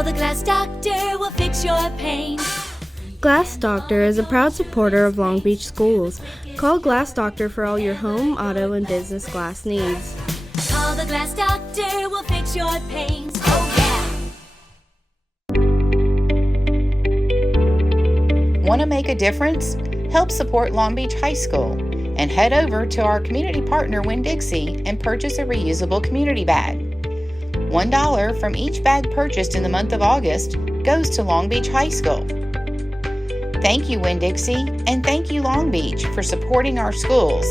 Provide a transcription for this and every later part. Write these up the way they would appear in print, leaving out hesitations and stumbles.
Call the Glass Doctor, we'll fix your pain. Glass Doctor is a proud supporter of Long Beach schools. Call Glass Doctor for all your home, auto, and business glass needs. Call the Glass Doctor, we'll fix your pains. Oh yeah! Want to make a difference? Help support Long Beach High School and head over to our community partner Winn-Dixie and purchase a reusable community bag. $1 from each bag purchased in the month of August goes to Long Beach High School. Thank you, Winn-Dixie, and thank you, Long Beach, for supporting our schools.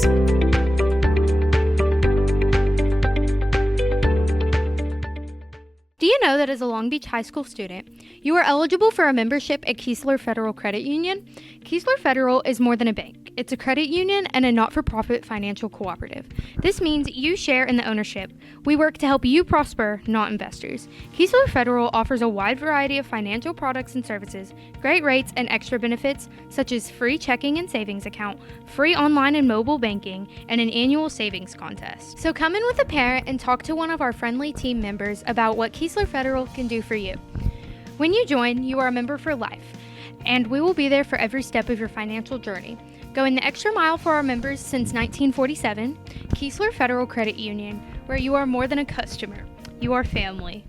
Do you know that as a Long Beach High School student, you are eligible for a membership at Keesler Federal Credit Union? Keesler Federal is more than a bank. It's a credit union and a not-for-profit financial cooperative. This means you share in the ownership. We work to help you prosper, not investors. Keesler Federal offers a wide variety of financial products and services, great rates and extra benefits, such as free checking and savings account, free online and mobile banking, and an annual savings contest. So come in with a parent and talk to one of our friendly team members about what Keesler Federal can do for you. When you join, you are a member for life, and we will be there for every step of your financial journey. Going the extra mile for our members since 1947, Keesler Federal Credit Union, where you are more than a customer, you are family.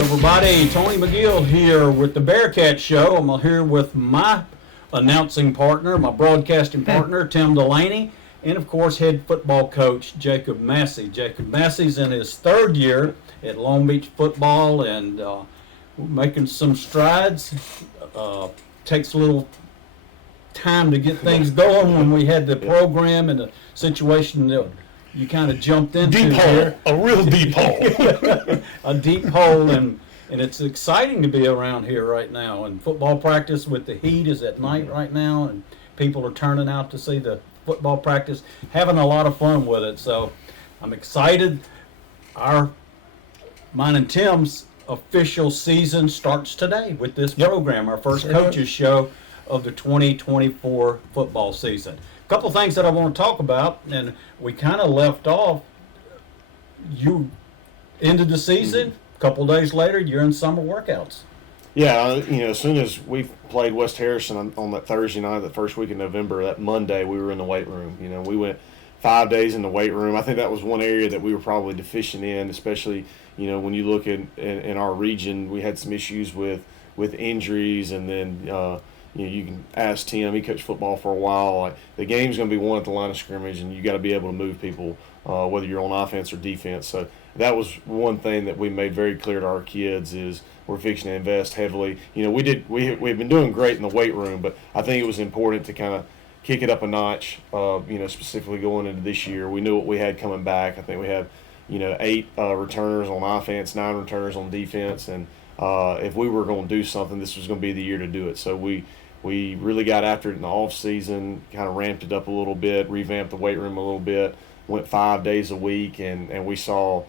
Everybody, Tony McGill here with the Bearcat Show. I'm here with my announcing partner, my broadcasting partner, Tim Dulaney, and of course head football coach Jacob Massey. Jacob Massey's in his third year at Long Beach football and making some strides. Takes a little time to get things going when we had the program and the situation that you kind of jumped into. Deep hole, a real deep hole. A deep hole, and it's exciting to be around here right now. And football practice with the heat is at night right now, and people are turning out to see the football practice, having a lot of fun with it. So I'm excited. Mine and Tim's official season starts today with this program, our first coaches show of the 2024 football season. A couple things that I want to talk about, and we kind of left off. You ended the season. A couple days later, you're in summer workouts. Yeah, as soon as we played West Harrison on that Thursday night, the first week in November, that Monday, we were in the weight room. We went 5 days in the weight room. I think that was one area that we were probably deficient in, especially, when you look in our region, we had some issues with injuries, and then you can ask Tim. He coached football for a while. Like, the game's going to be won at the line of scrimmage, and you got to be able to move people, whether you're on offense or defense. So that was one thing that we made very clear to our kids is we're fixing to invest heavily. We've been doing great in the weight room, but I think it was important to kind of kick it up a notch. Specifically going into this year, we knew what we had coming back. I think we had 8 returners on offense, 9 returners on defense, and if we were going to do something, this was going to be the year to do it. So we really got after it in the off season, kind of ramped it up a little bit, revamped the weight room a little bit, went 5 days a week, and we saw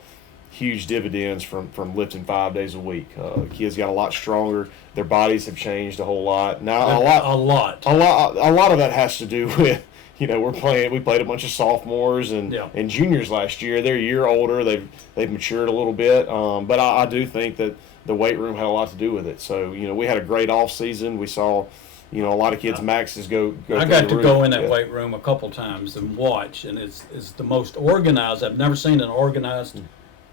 huge dividends from lifting 5 days a week. Kids got a lot stronger. Their bodies have changed a whole lot. Now a lot of that has to do with we played a bunch of sophomores and juniors last year. They're a year older. They've matured a little bit. But I do think that the weight room had a lot to do with it. So we had a great off season. We saw a lot of kids maxes go. I got to go in that weight room a couple times and watch, and it's the most organized. I've never seen an organized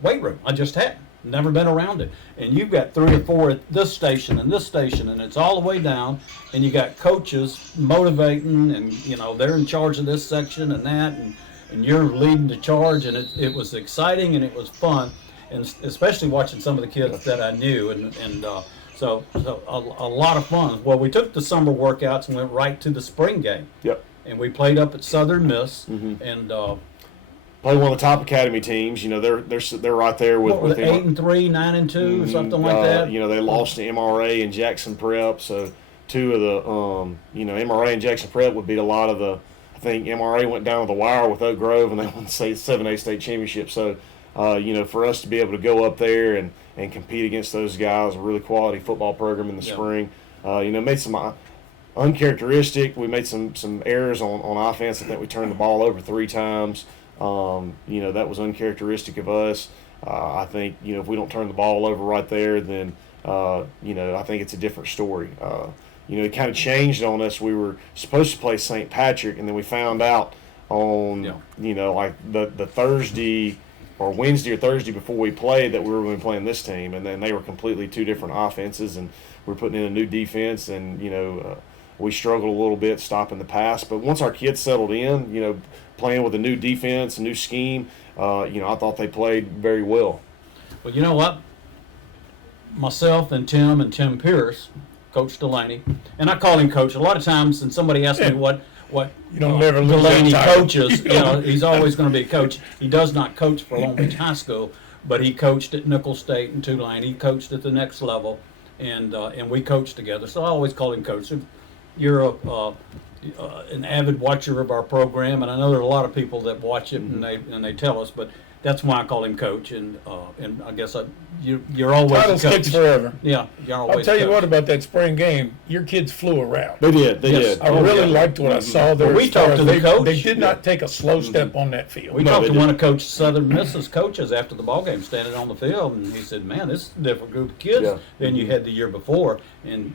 weight room. I just hadn't. Never been around it. And you've got 3 or 4 at this station and this station, and it's all the way down, and you got coaches motivating, and they're in charge of this section and that, and you're leading the charge, and it was exciting and it was fun, and especially watching some of the kids that I knew, so a lot of fun. Well, we took the summer workouts and went right to the spring game. Yep. And we played up at Southern Miss, and play one of the top academy teams. You know, they're right there with, What were with they, 8-3, 9-2, or something like that? You know, they lost to MRA and Jackson Prep, so two of the MRA and Jackson Prep would beat a lot of the. I think MRA went down to the wire with Oak Grove, and they won the 7A state championship. So, for us to be able to go up there and compete against those guys, a really quality football program in the spring, made some uncharacteristic. We made some errors on offense. I think we turned the ball over 3 times. That was uncharacteristic of us. I think, if we don't turn the ball over right there, then, I think it's a different story. It kind of changed on us. We were supposed to play St. Patrick, and then we found out on, like the Thursday or Wednesday or Thursday before we played that we were going to be playing this team. And then they were completely 2 different offenses, and we're putting in a new defense, and, we struggled a little bit stopping the pass. But once our kids settled in, playing with a new defense, a new scheme, I thought they played very well. Well, you know what? Myself and Tim Pierce, Coach Dulaney, and I call him Coach. A lot of times, and somebody asks me what you don't never lose Dulaney that title. coaches, he's always going to be a coach. He does not coach for Long Beach High School, but he coached at Nicholls State and Tulane. He coached at the next level, and we coached together. So I always call him Coach. If you're an avid watcher of our program, and I know there are a lot of people that watch it and they tell us, but that's why I call him Coach, and I guess you're always Title a coach. sticks forever. Yeah, you're always. I'll tell you coach. what about that spring game. Your kids flew around. They did. They Yes. did. I really liked what I saw there. Well, we as far talked to as the coach. They did not take a slow step on that field. We No, talked they to one didn't. of Coach Southern Miss's coaches after the ball game, standing on the field, and he said, "Man, this is a different group of kids Yeah. than you had the year before." And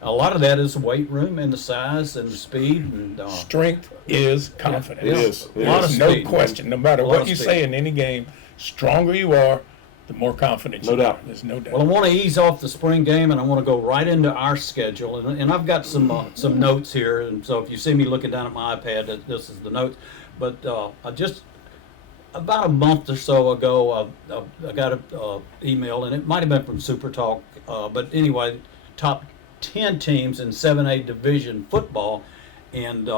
a lot of that is the weight room and the size and the speed and Strength is confidence. It is. A lot of There's no speed. question. No matter A lot what of you speed. say in any game, stronger you are, the more confident No you doubt. are. There's no doubt. Well, I want to ease off the spring game, and I want to go right into our schedule. And I've got some notes here, and so if you see me looking down at my iPad, this is the notes. But I just about a month or so ago, I got an email, and it might have been from Super Talk. But anyway, top 10 teams in 7A division football, and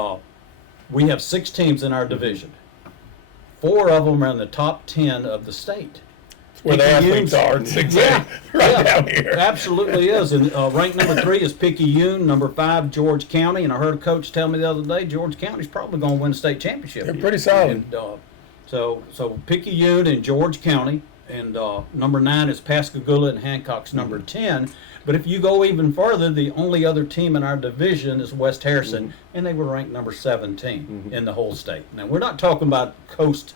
we have 6 teams in our division. 4 of them are in the top 10 of the state. It's where the Picayune's- athletes are in 6A, right down here. Absolutely is. And ranked number 3 is Picayune, number 5 George County, and I heard a coach tell me the other day George County's probably going to win the state championship. They're pretty solid. And, so Picayune and George County, and number 9 is Pascagoula, and Hancock's number 10. But if you go even further, the only other team in our division is West Harrison, and they were ranked number 17 in the whole state. Now, we're not talking about coast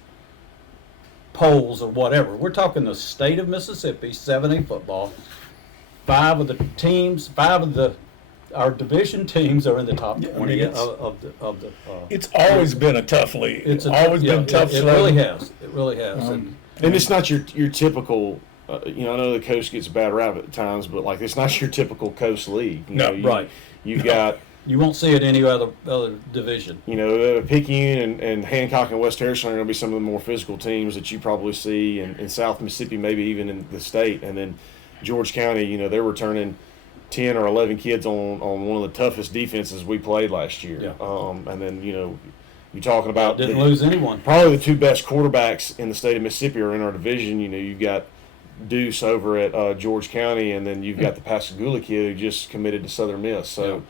polls or whatever. We're talking the state of Mississippi, 7A football. 5 of our division teams are in the top 20 it's- of the. It's always been a tough league. It's always been tough. It really has. It really has. And it's not your typical. I know the coast gets a bad rap at times, but like it's not your typical coast league. Right. You've got. You won't see it any other division. Picayune and Hancock and West Harrison are going to be some of the more physical teams that you probably see in South Mississippi, maybe even in the state. And then George County, they're returning 10 or 11 kids on one of the toughest defenses we played last year. Yeah. And then, you're talking about Didn't lose anyone. probably the 2 best quarterbacks in the state of Mississippi are in our division. You've got Deuce over at George County, and then you've got the Pascagoula kid who just committed to Southern Miss. So,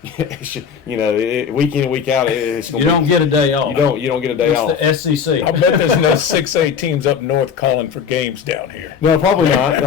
week in and week out, it's You don't get a day off. you don't get a day off. It's the SEC. I bet there's no 6A teams up north calling for games down here. No, probably not.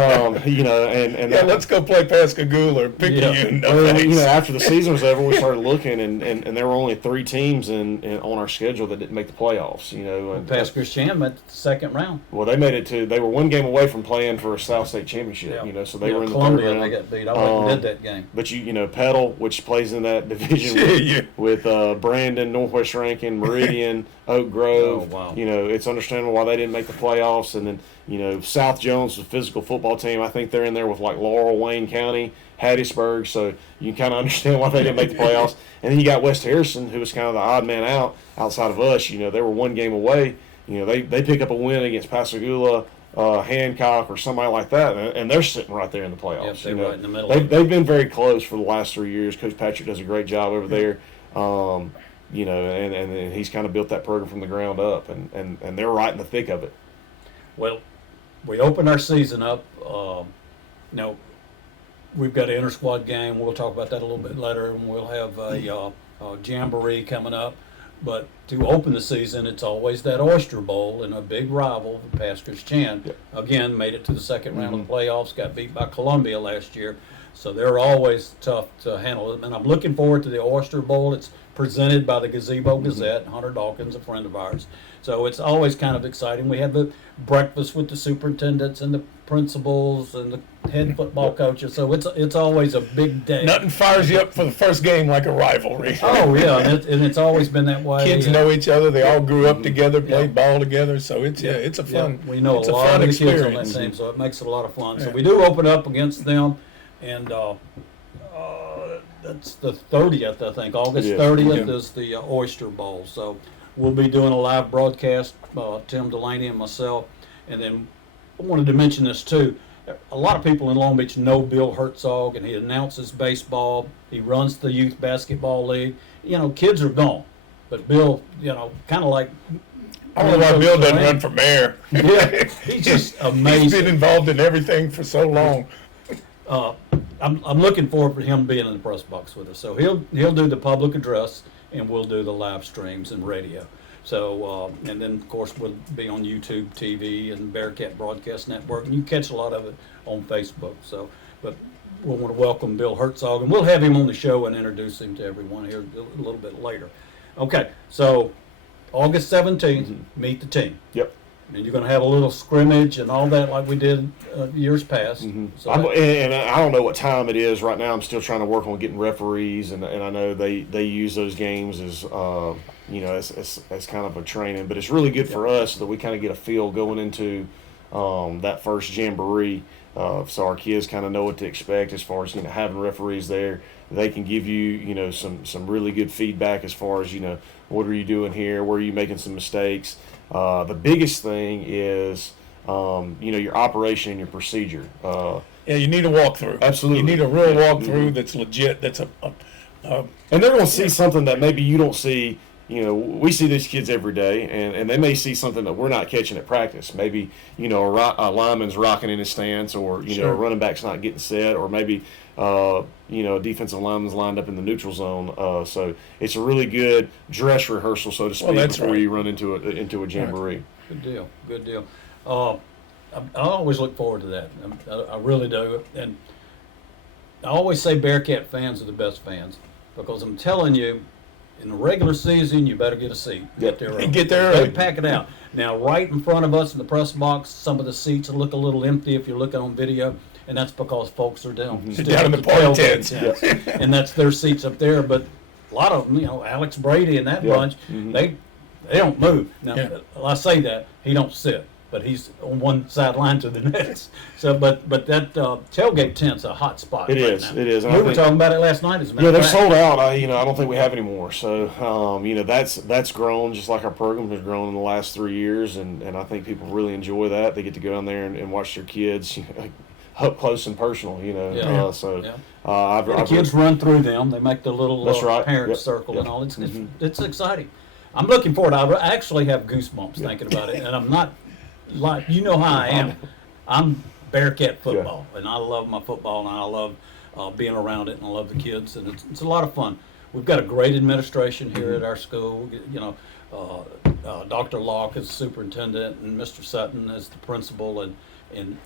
Yeah, let's go play Pascagoula or Picayune. No Well, thanks. after the season was over, we started looking, and there were only 3 teams on our schedule that didn't make the playoffs. And Pass Christian went to the second round. well, they made it to. They were 1 game away from playing for a South State championship. So they were in the Columbia, third round. they got beat. I went and did that game. But Petal, which plays in that division Yeah. with Brandon, Northwest Rankin, Meridian, Oak Grove. Oh, wow. It's understandable why they didn't make the playoffs. And then South Jones, the physical football team, I think they're in there with like Laurel, Wayne County, Hattiesburg. So you can kind of understand why they didn't make the playoffs. And then you got West Harrison, who was kind of the odd man out outside of us. They were 1 game away. They pick up a win against Pascagoula, Hancock, or somebody like that, and they're sitting right there in the playoffs. Yep, they're right in the middle. They've been very close for the last 3 years. Coach Patrick does a great job over there. and he's kind of built that program from the ground up, and they're right in the thick of it. Well, we opened our season up. We've got an inter-squad game. We'll talk about that a little bit later, and we'll have a jamboree coming up. But to open the season, it's always that Oyster Bowl, and a big rival, Pastor's Chan. Yep. Again, made it to the second round of the playoffs, got beat by Columbia last year. So they're always tough to handle. And I'm looking forward to the Oyster Bowl. It's presented by the Gazebo Gazette, Hunter Dawkins, a friend of ours. So it's always kind of exciting. We have the breakfast with the superintendents and the principals and the head football coaches. So it's always a big day. Nothing fires you up for the first game like a rivalry. Oh, yeah, and it's always been that way. Kids know each other. They all grew up together, played ball together. So it's a fun. We know it's a lot of the kids on that experience. team, so it makes it a lot of fun. So we do open up against them, and that's the 30th, I think. August 30th is the Oyster Bowl. So we'll be doing a live broadcast, Tim Dulaney and myself. And then I wanted to mention this too. A lot of people in Long Beach know Bill Herzog, and he announces baseball. He runs the youth basketball league. Kids are gone, but Bill, kind of like. I don't know why Bill doesn't run for mayor. Yeah, he's just amazing. He's been involved in everything for so long. I'm looking forward for him being in the press box with us. So he'll do the public address, and we'll do the live streams and radio. So and then of course we'll be on YouTube TV and Bearcat Broadcast Network, and you catch a lot of it on Facebook. So, but we'll want to welcome Bill Herzog, and we'll have him on the show and introduce him to everyone here a little bit later. Okay, so August 17th, meet the team. Yep. And you're going to have a little scrimmage and all that like we did years past. So and I don't know what time it is right now. I'm still trying to work on getting referees, and I know they use those games as as kind of a training. But it's really good for us that we kind of get a feel going into that first jamboree, so our kids kind of know what to expect as far as having referees there. They can give you some really good feedback as far as what are you doing here, where are you making some mistakes. The biggest thing is, your operation and your procedure. You need a walkthrough. Absolutely. You need a real walkthrough that's legit. That's and they're going to see something that maybe you don't see. We see these kids every day, and they may see something that we're not catching at practice. Maybe, a lineman's rocking in his stance, or, a running back's not getting set, or maybe, a defensive lineman's lined up in the neutral zone. So it's a really good dress rehearsal, so to speak, before you run into a jamboree. Right. Good deal. I always look forward to that. I really do. And I always say Bearcat fans are the best fans, because I'm telling you, in the regular season, you better get a seat. Get there early. They pack it out. Now, right in front of us in the press box, some of the seats look a little empty if you're looking on video, and that's because folks are down in the party tents. And that's their seats up there. But a lot of them, Alex Brady and that bunch, they don't move. Now, I say that, he don't sit, but he's on one sideline to the next. So, but that tailgate tent's a hot spot. It is. And we were talking about it last night. As a matter of they're fact. sold out. I don't think we have any more. So, that's grown just like our program has grown in the last 3 years, and I think people really enjoy that. They get to go down there and watch their kids up close and personal. The kids run through them. They make the little parent circle and all. It's exciting. I'm looking forward. I actually have goosebumps thinking about it, and I'm not. Like how I am. I'm Bearcat football, and I love my football, and I love being around it, and I love the kids, and it's a lot of fun. We've got a great administration here at our school. Dr. Locke is the superintendent, and Mr. Sutton is the principal, and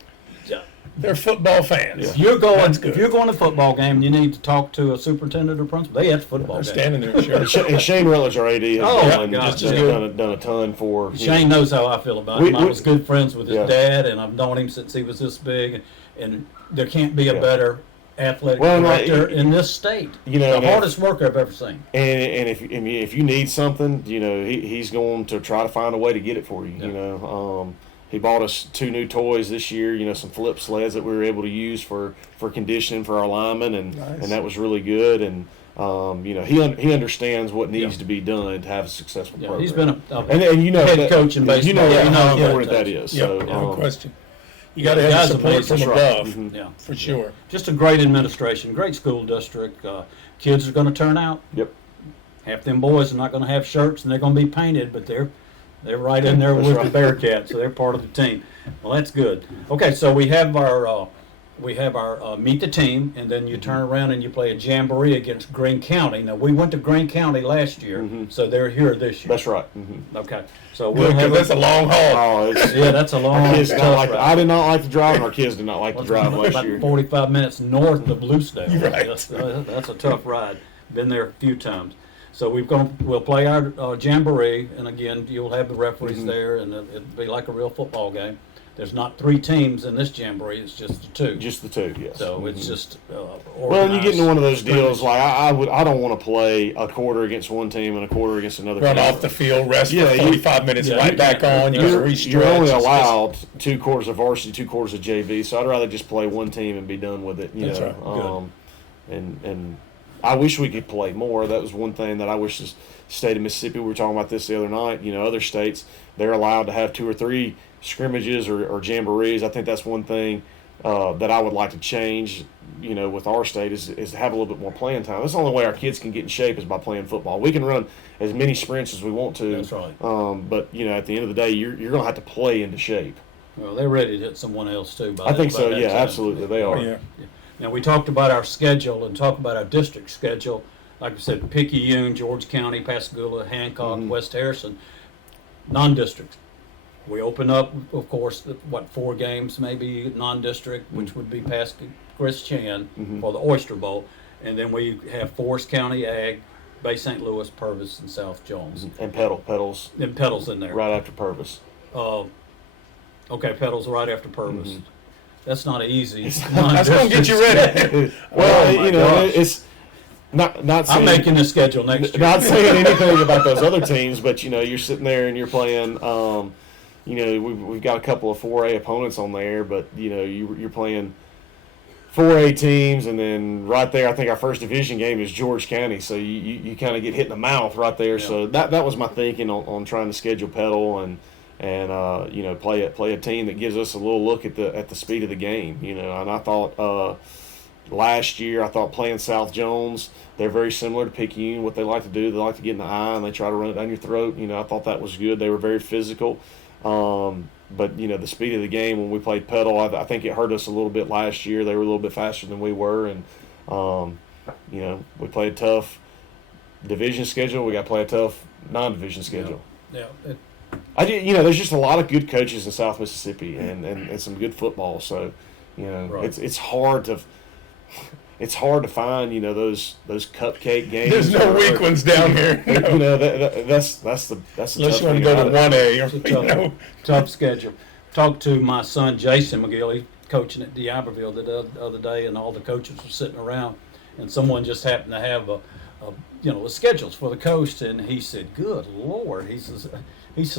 they're football fans. If you're going to a football game, you need to talk to a superintendent or principal. They at the football game. Standing there. Sure. And Shane Rutledge, our AD, has done a ton for. Shane knows how I feel about him. I was good friends with his dad, and I've known him since he was this big. And there can't be a better athletic director in this state. The hardest worker I've ever seen. And if you need something, he's going to try to find a way to get it for you. He bought us 2 new toys this year, some flip sleds that we were able to use for conditioning for our linemen, and that was really good. And he understands what needs to be done to have a successful program. He's been a head coach in baseball. How important that is. No question. You got to have support from above, for sure. Just a great administration, great school district. Kids are going to turn out. Yep. half them boys are not going to have shirts and they're going to be painted, but they're right in there with the Bearcat, so they're part of the team. Well, that's good. Okay, so we have our meet the team, and then you turn around and you play a jamboree against Greene County. Now, we went to Greene County last year, so they're here this year. That's right. Okay, so Good, 'cause that's a long haul. Oh, yeah, that's a long. I did not like to drive, and our kids did not like to drive last year. 45 minutes north of Bluesdale. Right. That's a tough ride. Been there a few times. So we'll play our jamboree, and again, you'll have the referees there, and it'll be like a real football game. There's not 3 teams in this jamboree; it's just the 2. Just the 2, yes. So it's just. Well, and you get into one of those deals like I don't want to play a quarter against one team and a quarter against another. Run team. off the field, rest for 45 minutes, right back on. You're only allowed 2 quarters of varsity, 2 quarters of JV. So I'd rather just play one team and be done with it. That's right. And I wish we could play more. That was one thing that I wish the state of Mississippi. We were talking about this the other night. Other states, they're allowed to have 2 or 3 scrimmages or jamborees. I think that's one thing that I would like to change. With our state is to have a little bit more playing time. That's the only way our kids can get in shape is by playing football. We can run as many sprints as we want to. That's right. But at the end of the day, you're going to have to play into shape. Well, they're ready to hit someone else too. I think so. Yeah, absolutely, they are. Yeah. Now, we talked about our schedule and talked about our district schedule. Like I said, Picayune, George County, Pascagoula, Hancock, West Harrison, non-districts. We open up, of course, 4 games maybe non-district, which would be Chris Chan for the Oyster Bowl. And then we have Forest County Ag, Bay St. Louis, Purvis, and South Jones. And Pedals. And Pedals in there. Right after Purvis. Okay, Pedals right after Purvis. That's not easy. That's going to get you ready. Well, it's not saying, I'm making the schedule next year. Not saying anything about those other teams, but you're sitting there and you're playing. We've got a couple of 4A opponents on there, but you're playing 4A teams, and then right there, I think our first division game is George County, so you kind of get hit in the mouth right there. Yeah. So that was my thinking on trying to schedule Pedal and play a team that gives us a little look at the speed of the game. And I thought last year playing South Jones, they're very similar to Picayune. What they like to do, they like to get in the eye and they try to run it down your throat. I thought that was good. They were very physical. But the speed of the game when we played Pedal, I think it hurt us a little bit last year. They were a little bit faster than we were, and we played a tough division schedule. We got to play a tough non-division schedule. Yeah. There's just a lot of good coaches in South Mississippi and some good football. So, right. it's hard to find those cupcake games. There's no weak ones down here. That's the unless you want to go to 1A. It's a tough schedule. Talked to my son Jason McGill. He's coaching at D'Iberville the other day, and all the coaches were sitting around, and someone just happened to have the schedules for the coach, and he said, "Good Lord," he says,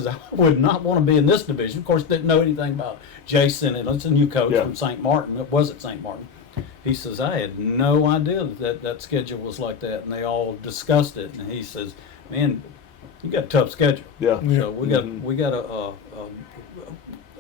"I would not want to be in this division." Of course, didn't know anything about Jason, and it's a new coach from St. Martin. It was at St. Martin. He says, "I had no idea that schedule was like that," and they all discussed it. And he says, "Man, you got a tough schedule." Yeah. So we got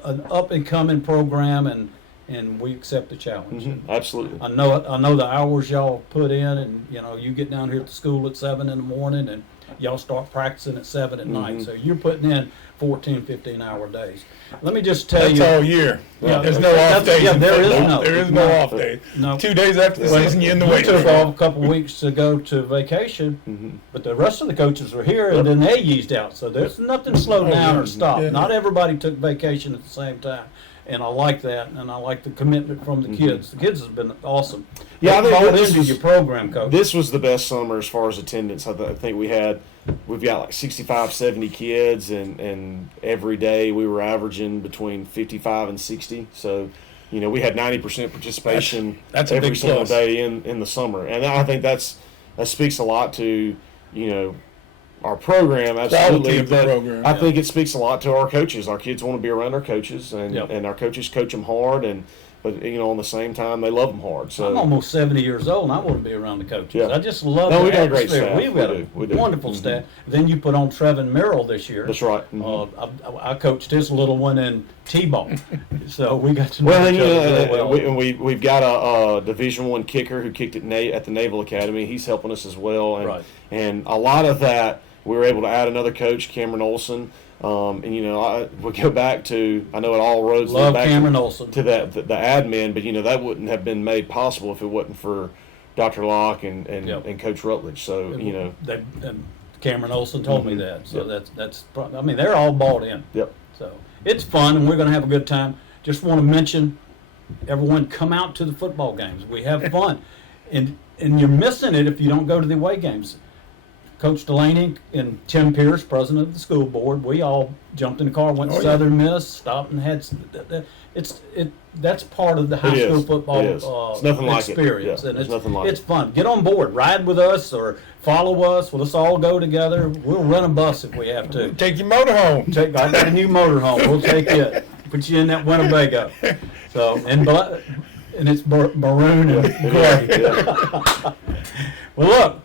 an up and coming program, and we accept the challenge. Absolutely. I know the hours y'all put in, and you get down here at the school at 7 in the morning, and y'all start practicing at 7 at night. So you're putting in 14, 15-hour days. Let me just tell you. That's all year. Yeah, there's no off days. Yeah, there is no off day. No. 2 days after the season, you're in the weight took room. off a couple of weeks to go to vacation, but the rest of the coaches were here, and then they eased out. So there's nothing slowed down or stopped. Yeah. Not everybody took vacation at the same time. And I like that, and I like the commitment from the kids. The kids have been awesome. Yeah, I think bought this into was your program, Coach. This was the best summer as far as attendance. I think we've got like 65, 70 kids, and every day we were averaging between 55 and 60. So, we had 90% participation that's a every big single plus. day in the summer, and I think that speaks a lot to our program, absolutely. Of the program, I think it speaks a lot to our coaches. Our kids want to be around our coaches, and our coaches coach them hard, and But on the same time, they love them hard. So I'm almost 70 years old, and I want to be around the coaches. Yeah. I just love No, the we got a great atmosphere. staff. We've got We a do. wonderful staff. Then you put on Trevin Merrill this year. That's right. I coached his little one in T-ball, so we got to know Well, each other really well. we've got a Division I kicker who kicked at the Naval Academy. He's helping us as well, and Right. and a lot of that we were able to add another coach, Cameron Olson. We go back to, I know it all roads Love lead back Cameron Olson. to that the admin, but that wouldn't have been made possible if it wasn't for Dr. Locke and Yep. and Coach Rutledge. So And Cameron Olson told me that. So Yep. that's I mean, they're all bought in. Yep. So it's fun, and we're going to have a good time. Just want to mention, everyone come out to the football games. We have fun, and you're missing it if you don't go to the away games. Coach Dulaney and Tim Pierce, president of the school board, we all jumped in the car, went to Southern Miss, stopped and had. That's part of the high school football It's nothing like it. experience, Yeah, and there's nothing like it's fun. Get on board, ride with us, or follow us. Let's all go together. We'll run a bus if we have to. Take your motor home. I got a new motorhome. We'll take it. Put you in that Winnebago. So and it's maroon and gray. Yeah. Well, look,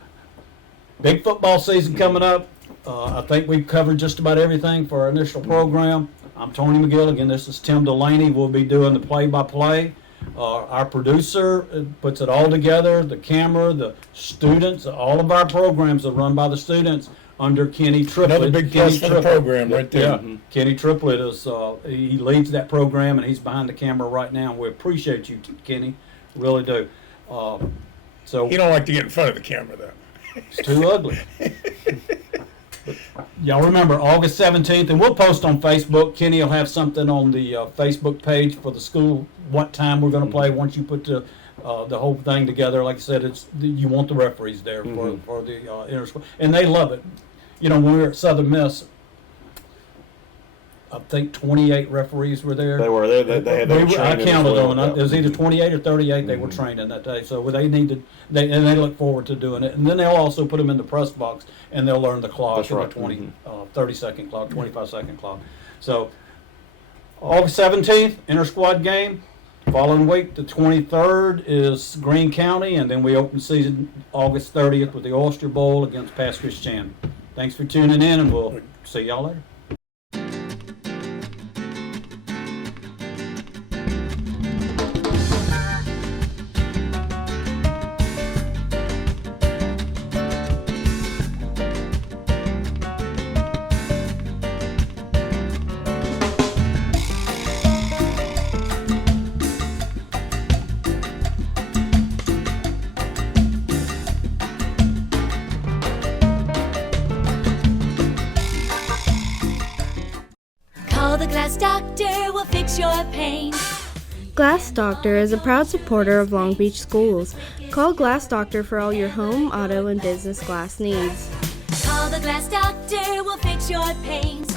big football season coming up. I think we've covered just about everything for our initial program. I'm Tony McGill. Again, this is Tim Dulaney. We'll be doing the play-by-play. Our producer puts it all together, the camera, the students. All of our programs are run by the students under Kenny Triplett. Another big plus for the program right there. Yeah, Kenny Triplett is he leads that program, and he's behind the camera right now. We appreciate you, Kenny, really do. So He don't like to get in front of the camera though. it's too ugly. But y'all remember August 17th, and we'll post on Facebook. Kenny will have something on the Facebook page for the school. What time we're going to play once you put the whole thing together. Like I said, you want the referees there for the inter school, and they love it. When we were at Southern Miss, I think 28 referees were there. They were there. They had their I training as counted well. them. It was either 28 or 38 they were training that day. So they needed, and they look forward to doing it. And then they'll also put them in the press box, and they'll learn the clock, That's right. the 30-second clock, 25-second clock. So August 17th, inter-squad game. Following week, the 23rd, is Greene County, and then we open season August 30th with the Oyster Bowl against Pass Christian. Thanks for tuning in, and we'll see y'all later. Call the Glass Doctor, we'll fix your pain. Glass Doctor is a proud supporter of Long Beach schools. Call Glass Doctor for all your home, auto, and business glass needs. Call the Glass Doctor, we'll fix your pains.